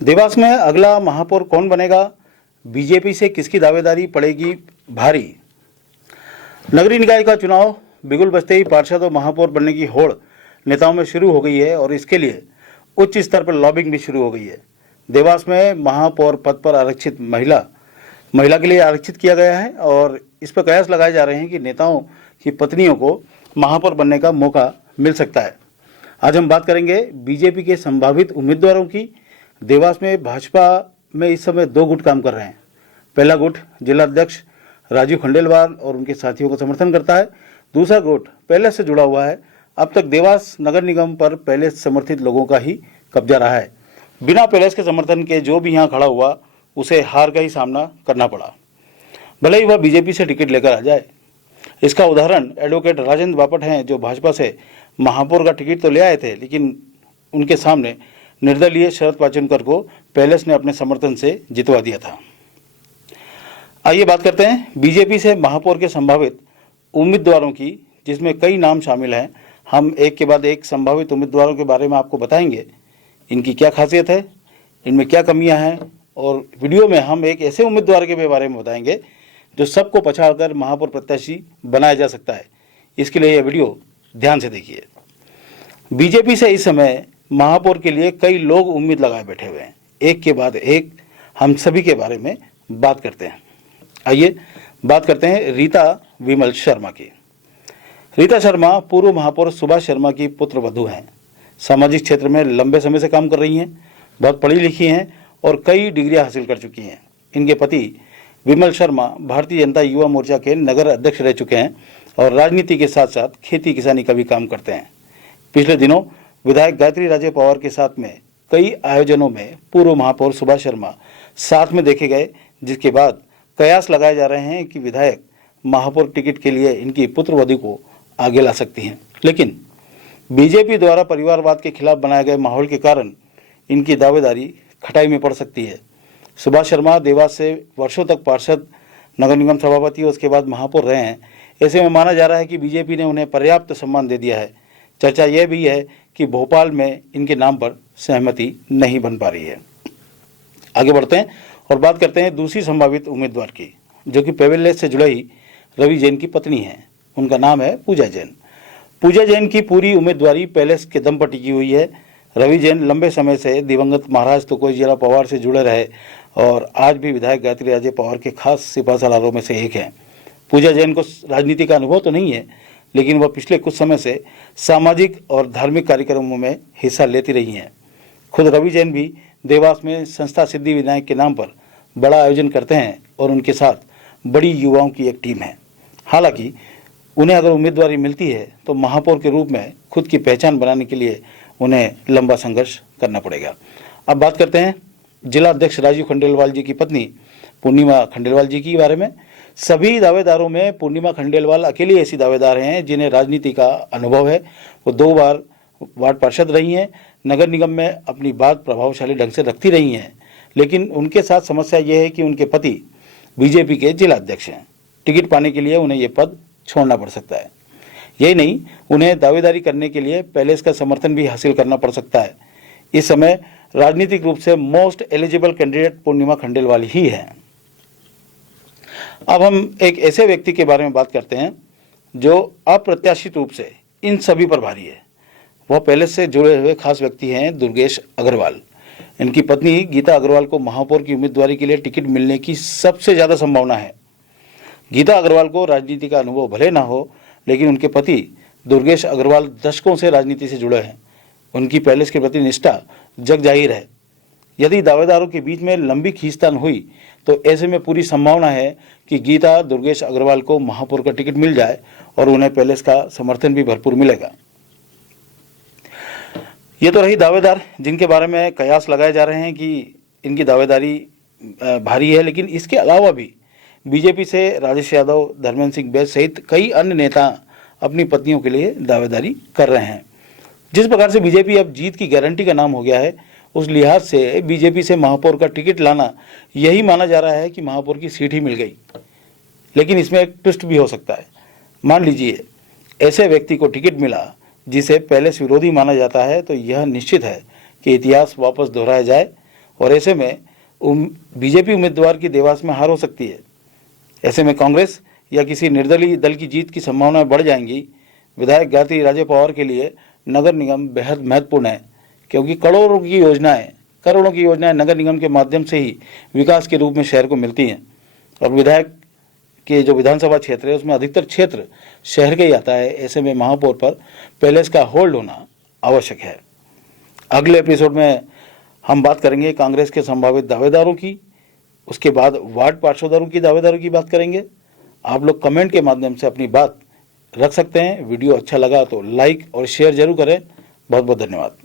देवास में अगला महापौर कौन बनेगा? बीजेपी से किसकी दावेदारी पड़ेगी भारी? नगरीय निकाय का चुनाव बिगुल बजते ही पार्षद और महापौर बनने की होड़ नेताओं में शुरू हो गई है और इसके लिए उच्च स्तर पर लॉबिंग भी शुरू हो गई है। देवास में महापौर पद पर आरक्षित महिला के लिए आरक्षित किया गया है और इस पर कयास लगाए जा रहे हैं कि नेताओं की पत्नियों को महापौर बनने का मौका मिल सकता है। आज हम बात करेंगे बीजेपी के संभावित उम्मीदवारों की। देवास में भाजपा में इस समय दो गुट काम कर रहे हैं। पहला गुट जिला अध्यक्ष राजीव खंडेलवाल और उनके साथियों को समर्थन करता है। दूसरा गुट पहले से जुड़ा हुआ है। अब तक देवास नगर निगम पर पहले समर्थित लोगों का ही कब्जा रहा है। बिना पैलेस के समर्थन के जो भी यहाँ खड़ा हुआ उसे हार का ही सामना करना पड़ा, भले ही वह बीजेपी से टिकट लेकर आ जाए। इसका उदाहरण एडवोकेट राजेंद्र बापट हैं, जो भाजपा से महापौर का टिकट तो ले आए थे, लेकिन उनके सामने निर्दलीय शरद पाचनकर को पैलेस ने अपने समर्थन से जितवा दिया था। आइए बात करते हैं बीजेपी से महापौर के संभावित उम्मीदवारों की, जिसमें कई नाम शामिल हैं। हम एक के बाद एक संभावित उम्मीदवारों के बारे में आपको बताएंगे, इनकी क्या खासियत है, इनमें क्या कमियां हैं, और वीडियो में हम एक ऐसे उम्मीदवार के बारे में बताएंगे जो सबको पछाड़कर महापौर प्रत्याशी बनाया जा सकता है। इसके लिए यह वीडियो ध्यान से देखिए। बीजेपी से इस समय महापौर के लिए कई लोग उम्मीद लगाए बैठे हुए हैं। एक के बाद एक हम सभी के बारे में बात करते हैं। आइए बात करते हैं रीता विमल शर्मा की। रीता शर्मा पूर्व महापौर सुभाष शर्मा की पुत्र वधू हैं। सामाजिक क्षेत्र में लंबे समय से काम कर रही हैं, बहुत पढ़ी लिखी हैं और कई डिग्रियां हासिल कर चुकी हैं। इनके पति विमल शर्मा भारतीय जनता युवा मोर्चा के नगर अध्यक्ष रह चुके हैं और राजनीति के साथ साथ खेती किसानी का भी काम करते हैं। पिछले दिनों विधायक गायत्री राजे पवार के साथ में कई आयोजनों में पूर्व महापौर सुभाष शर्मा साथ में देखे गए, जिसके बाद कयास लगाए जा रहे हैं कि विधायक महापौर टिकट के लिए इनकी पुत्र वधू को आगे ला सकती हैं। लेकिन बीजेपी द्वारा परिवारवाद के खिलाफ बनाए गए माहौल के कारण इनकी दावेदारी खटाई में पड़ सकती है। सुभाष शर्मा देवास से वर्षों तक पार्षद, नगर निगम सभापति और उसके बाद महापौर रहे हैं। ऐसे में माना जा रहा है कि बीजेपी ने उन्हें पर्याप्त सम्मान दे दिया है। चर्चा यह भी है कि भोपाल में इनके नाम पर सहमति नहीं बन पा रही है। आगे बढ़ते हैं और बात करते हैं दूसरी संभावित उम्मीदवार की, जो कि पैवेलेस से जुड़े ही रवि जैन की पत्नी है। उनका नाम है पूजा जैन। पूजा जैन की पूरी उम्मीदवारी पैलेस के दम पर टिकी हुई है। रवि जैन लंबे समय से दिवंगत महाराज तुकोजीराव पवार से जुड़े रहे और आज भी विधायक गायत्री राजे पवार के खास सिपहसालारों में से एक हैं। पूजा जैन को राजनीति का अनुभव तो नहीं है, लेकिन वह पिछले कुछ समय से सामाजिक और धार्मिक कार्यक्रमों में हिस्सा लेती रही हैं। खुद रवि जैन भी देवास में संस्था सिद्धि विनायक के नाम पर बड़ा आयोजन करते हैं और उनके साथ बड़ी युवाओं की एक टीम है। हालांकि उन्हें अगर उम्मीदवारी मिलती है तो महापौर के रूप में खुद की पहचान बनाने के लिए उन्हें लंबा संघर्ष करना पड़ेगा। अब बात करते हैं जिला अध्यक्ष राजीव खंडेलवाल जी की पत्नी पूर्णिमा खंडेलवाल जी के बारे में। सभी दावेदारों में पूर्णिमा खंडेलवाल अकेली ऐसी दावेदार हैं जिन्हें राजनीति का अनुभव है। वो 2 बार वार्ड पार्षद रही हैं, नगर निगम में अपनी बात प्रभावशाली ढंग से रखती रही हैं। लेकिन उनके साथ समस्या ये है कि उनके पति बीजेपी के जिला अध्यक्ष हैं। टिकट पाने के लिए उन्हें ये पद छोड़ना पड़ सकता है। यही नहीं, उन्हें दावेदारी करने के लिए पैलेस का समर्थन भी हासिल करना पड़ सकता है। इस समय राजनीतिक रूप से मोस्ट एलिजिबल कैंडिडेट पूर्णिमा खंडेलवाल ही है। अब हम एक ऐसे व्यक्ति के बारे में बात करते हैं जो अप्रत्याशित रूप से इन सभी पर भारी है। वह पैलेस से जुड़े हुए खास व्यक्ति हैं दुर्गेश अग्रवाल। इनकी पत्नी गीता अग्रवाल को महापौर की उम्मीदवारी के लिए टिकट मिलने की सबसे ज़्यादा संभावना है। गीता अग्रवाल को राजनीति का अनुभव भले ना हो, लेकिन उनके पति दुर्गेश अग्रवाल दशकों से राजनीति से जुड़े हैं। उनकी पैलेस के प्रति निष्ठा जग जाहिर है। यदि दावेदारों के बीच में लंबी खींचतान हुई तो ऐसे में पूरी संभावना है कि गीता दुर्गेश अग्रवाल को महापौर का टिकट मिल जाए और उन्हें पैलेस का समर्थन भी भरपूर मिलेगा। ये तो रही दावेदार जिनके बारे में कयास लगाए जा रहे हैं कि इनकी दावेदारी भारी है। लेकिन इसके अलावा भी बीजेपी से राजेश यादव, धर्मेंद्र सिंह बैस सहित कई अन्य नेता अपनी पत्नियों के लिए दावेदारी कर रहे हैं। जिस प्रकार से बीजेपी अब जीत की गारंटी का नाम हो गया है, उस लिहाज से बीजेपी से महापौर का टिकट लाना यही माना जा रहा है कि महापौर की सीट ही मिल गई। लेकिन इसमें एक ट्विस्ट भी हो सकता है। मान लीजिए ऐसे व्यक्ति को टिकट मिला जिसे पैलेस विरोधी माना जाता है, तो यह निश्चित है कि इतिहास वापस दोहराया जाए और ऐसे में बीजेपी उम्मीदवार की देवास में हार हो सकती है। ऐसे में कांग्रेस या किसी निर्दलीय दल की जीत की संभावनाएं बढ़ जाएंगी। विधायक गायत्री राजे पवार के लिए नगर निगम बेहद महत्वपूर्ण है, क्योंकि करोड़ों की योजनाएं नगर निगम के माध्यम से ही विकास के रूप में शहर को मिलती हैं। और विधायक के जो विधानसभा क्षेत्र है उसमें अधिकतर क्षेत्र शहर का ही आता है। ऐसे में महापौर पर पहले इसका होल्ड होना आवश्यक है। अगले एपिसोड में हम बात करेंगे कांग्रेस के संभावित दावेदारों की, उसके बाद वार्ड पार्षदों की दावेदारों की बात करेंगे। आप लोग कमेंट के माध्यम से अपनी बात रख सकते हैं। वीडियो अच्छा लगा तो लाइक और शेयर जरूर करें। बहुत बहुत धन्यवाद।